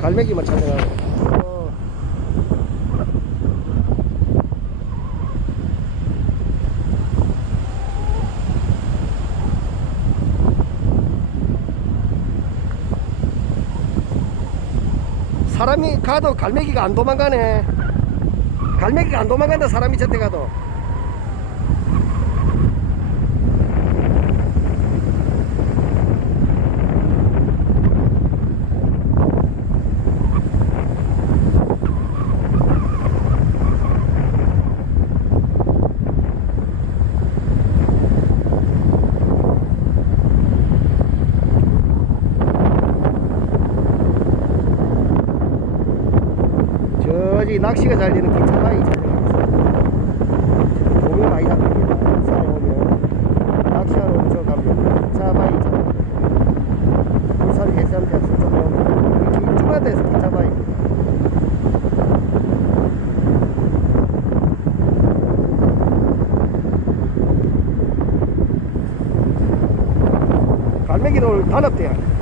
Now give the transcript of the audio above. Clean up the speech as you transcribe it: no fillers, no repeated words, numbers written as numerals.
갈매기만 찾아가고. 사람이 가도 갈매기가 안 도망가네. 갈매기가 안 도망간다, 사람이 저때 가도. 저기 낚시가 잘 되는 기차바위 동해 많이 잡힙니다. 산에 오면 낚시하러 저 가면 기차바위 있잖아요. 부산 해수욕장에서 조금 길쭉한 데서 기차바위입니다. 갈매기도 오늘 단합대야.